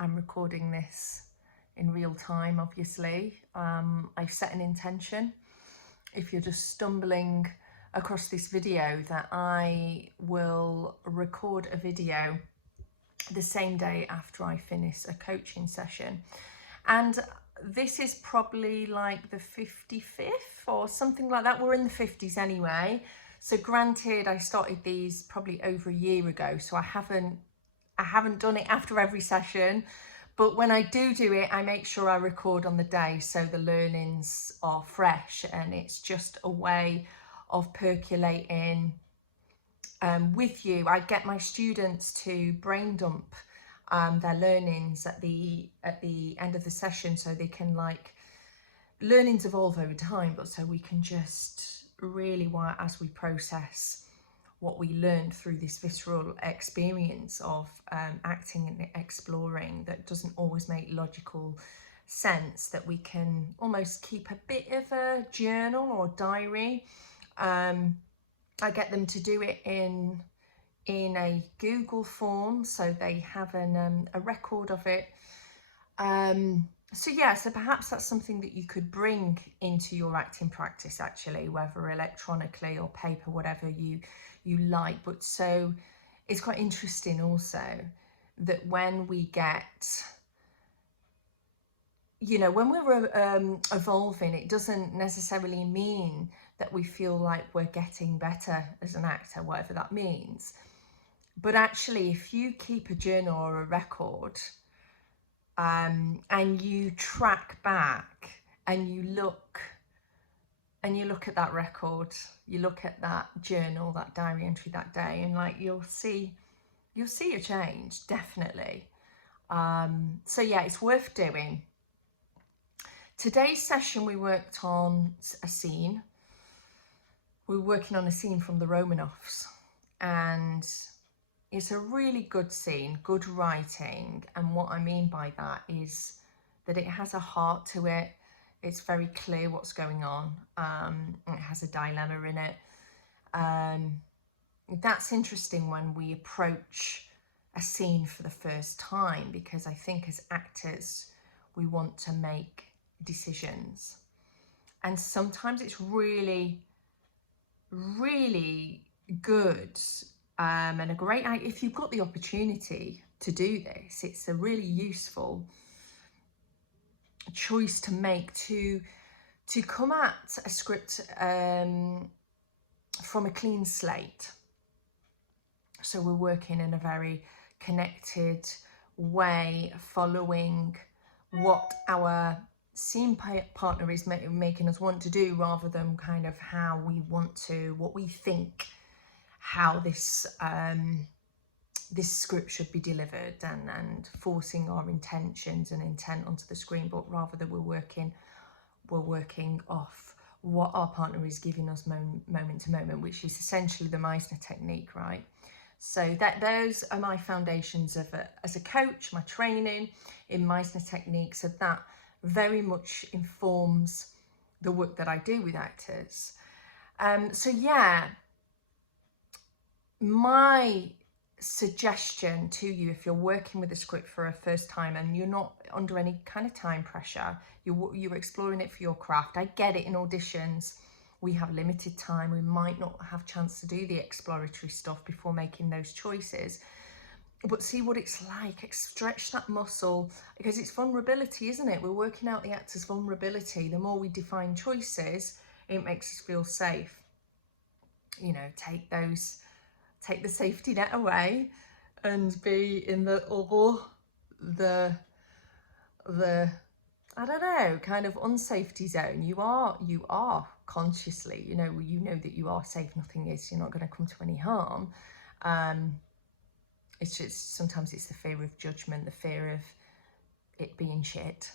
I'm recording this in real time, obviously. I've set an intention. If you're just stumbling across this video, that I will record a video the same day after I finish a coaching session. And this is probably like the 55th or something like that. We're in the 50s anyway. So granted, I started these probably over a year ago, so I haven't done it after every session, but when I do it, I make sure I record on the day so the learnings are fresh, and it's just a way of percolating with you. I get my students to brain dump their learnings at the end of the session, so they can, like, learnings evolve over time, but so we can just really, as we process what we learned through this visceral experience of acting and exploring that doesn't always make logical sense, that we can almost keep a bit of a journal or diary. I get them to do it in a Google form, so they have a record of it. So yeah, so perhaps that's something that you could bring into your acting practice, actually, whether electronically or paper, whatever you like. But so it's quite interesting also that when we get, when we're evolving, it doesn't necessarily mean that we feel like we're getting better as an actor, whatever that means. But actually, if you keep a journal or a record, and you track back and you look at that record, you look at that journal, that diary entry that day, and like you'll see a change, definitely. So yeah, it's worth doing. Today's session, we worked on a scene. We were working on a scene from the Romanovs, and it's a really good scene, good writing. And what I mean by that is that it has a heart to it. It's very clear what's going on. It has a dilemma in it. That's interesting when we approach a scene for the first time, because I think as actors, we want to make decisions. And sometimes it's really, really good and a great, if you've got the opportunity to do this, it's a really useful choice to make, to come at a script from a clean slate. So we're working in a very connected way, following what our scene partner is making us want to do, rather than kind of how we want to, what we think, how this this script should be delivered, and forcing our intentions and intent onto the screen, but rather that we're working off what our partner is giving us moment to moment, which is essentially the Meisner technique, right? So those are my foundations as a coach, my training in Meisner technique. So that very much informs the work that I do with actors. So yeah, my suggestion to you, if you're working with a script for a first time and you're not under any kind of time pressure, you're exploring it for your craft. I get it, in auditions we have limited time, we might not have chance to do the exploratory stuff before making those choices, but see what it's like, stretch that muscle, because it's vulnerability, isn't it? We're working out the actor's vulnerability. The more we define choices, it makes us feel safe. Take the safety net away and be in the I don't know, kind of unsafety zone. You are consciously, you know that you are safe, nothing is, you're not going to come to any harm. It's just sometimes it's the fear of judgment, the fear of it being shit.